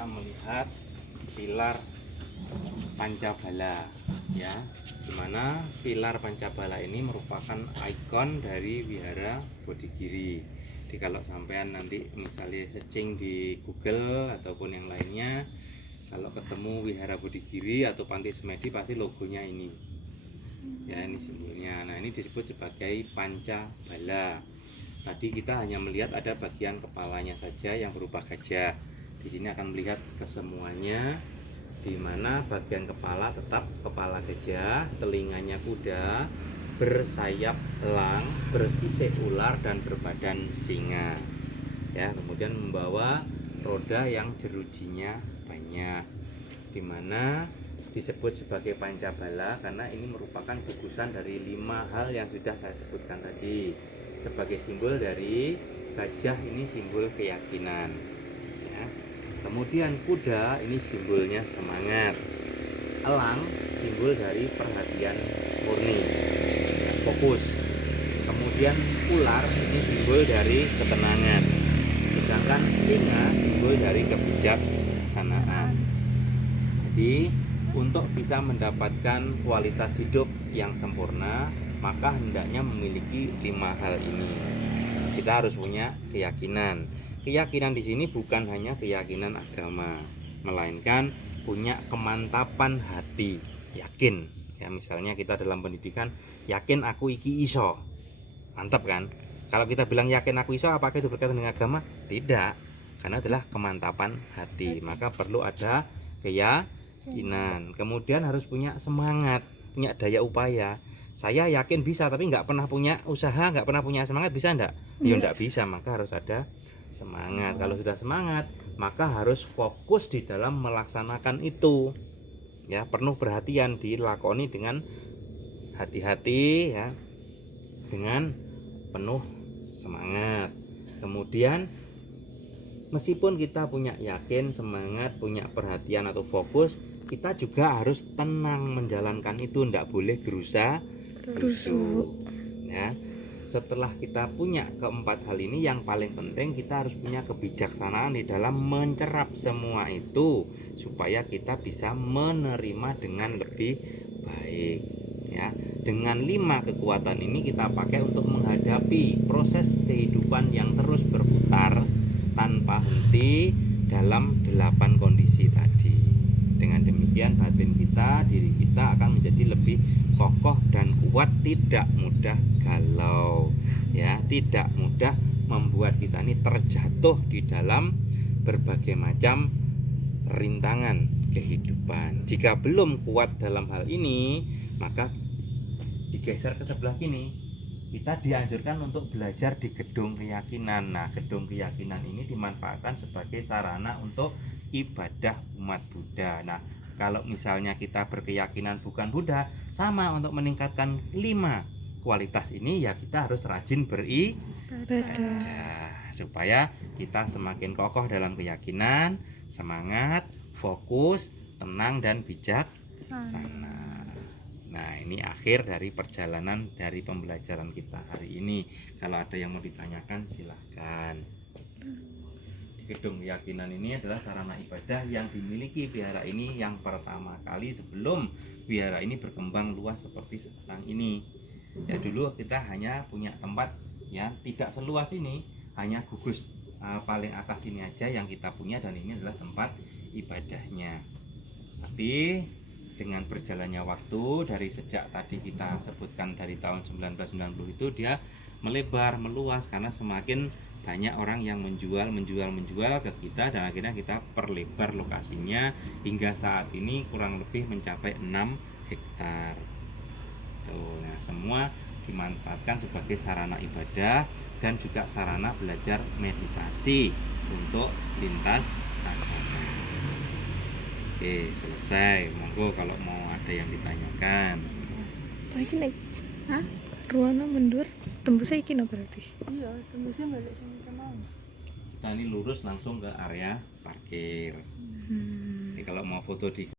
kita melihat pilar Pancabala ya, dimana pilar Pancabala ini merupakan ikon dari Wihara Bodhigiri. Jadi kalau sampean nanti misalnya searching di Google ataupun yang lainnya, kalau ketemu Wihara Bodhigiri atau Panti Semedi pasti logonya ini ya, ini simbolnya. Nah, ini disebut sebagai Pancabala. Tadi kita hanya melihat ada bagian kepalanya saja yang berupa gajah. Di sini akan melihat kesemuanya, di mana bagian kepala tetap kepala gajah, telinganya kuda, bersayap elang, bersisik ular, dan berbadan singa. Ya, kemudian membawa roda yang jerujinya banyak, di mana disebut sebagai Pancabala karena ini merupakan gugusan dari 5 hal yang sudah saya sebutkan tadi. Sebagai simbol dari gajah ini simbol keyakinan ya. Kemudian kuda ini simbolnya semangat, elang simbol dari perhatian murni ya, fokus. Kemudian ular ini simbol dari ketenangan, sedangkan singa simbol dari kebijaksanaan. Jadi untuk bisa mendapatkan kualitas hidup yang sempurna, maka hendaknya memiliki 5 hal ini. Kita harus punya keyakinan. Keyakinan di sini bukan hanya keyakinan agama, melainkan punya kemantapan hati, yakin. Ya, misalnya kita dalam pendidikan, yakin aku iki iso. Mantap kan? Kalau kita bilang yakin aku iso, apakah itu berkaitan dengan agama? Tidak, karena adalah kemantapan hati. Maka perlu ada keyakinan. Kemudian harus punya semangat, punya daya upaya. Saya yakin bisa, tapi nggak pernah punya usaha, nggak pernah punya semangat, bisa enggak? Ya nggak bisa, maka harus ada semangat. Kalau sudah semangat, maka harus fokus di dalam melaksanakan itu. Ya, penuh perhatian, dilakoni dengan hati-hati ya, dengan penuh semangat. Kemudian meskipun kita punya yakin, semangat, punya perhatian atau fokus, kita juga harus tenang menjalankan itu, tidak boleh gerusa gerusuk ya. Setelah kita punya keempat hal ini, yang paling penting kita harus punya kebijaksanaan di dalam mencerap semua itu supaya kita bisa menerima dengan lebih baik ya. Dengan 5 kekuatan ini kita pakai untuk menghadapi proses kehidupan yang terus berputar tanpa henti dalam 8 kondisi tadi. Dengan demikian batin kita, diri kita akan menjadi lebih kokoh dan kuat, tidak mudah galau ya, tidak mudah membuat kita ini terjatuh di dalam berbagai macam rintangan kehidupan. Jika belum kuat dalam hal ini, maka digeser ke sebelah kini. Kita dianjurkan untuk belajar di gedung keyakinan. Nah, gedung keyakinan ini dimanfaatkan sebagai sarana untuk ibadah umat Buddha. Nah, kalau misalnya kita berkeyakinan bukan Buddha, sama untuk meningkatkan 5 kualitas ini ya kita harus rajin beribadah supaya kita semakin kokoh dalam keyakinan, semangat, fokus, tenang, dan bijaksana. Nah, ini akhir dari perjalanan dari pembelajaran kita hari ini. Kalau ada yang mau ditanyakan silahkan. Gedung keyakinan ini adalah sarana ibadah yang dimiliki wihara ini yang pertama kali sebelum wihara ini berkembang luas seperti sekarang ini. Ya, dulu kita hanya punya tempat ya tidak seluas ini, hanya gugus paling atas ini aja yang kita punya, dan ini adalah tempat ibadahnya. Tapi dengan berjalannya waktu, dari sejak tadi kita sebutkan dari tahun 1990 itu dia melebar, meluas karena semakin banyak orang yang menjual ke kita, dan akhirnya kita perlebar lokasinya hingga saat ini kurang lebih mencapai 6 hektar. Tuh, nah, semua dimanfaatkan sebagai sarana ibadah dan juga sarana belajar meditasi untuk lintas agama. Oke, selesai. Monggo kalau mau ada yang ditanyakan. Lagi naik, ruana mundur, tembusnya iki no berarti. Iya, tembusnya balik sini ke mau. Kita ini lurus langsung ke area parkir. Jadi kalau mau foto di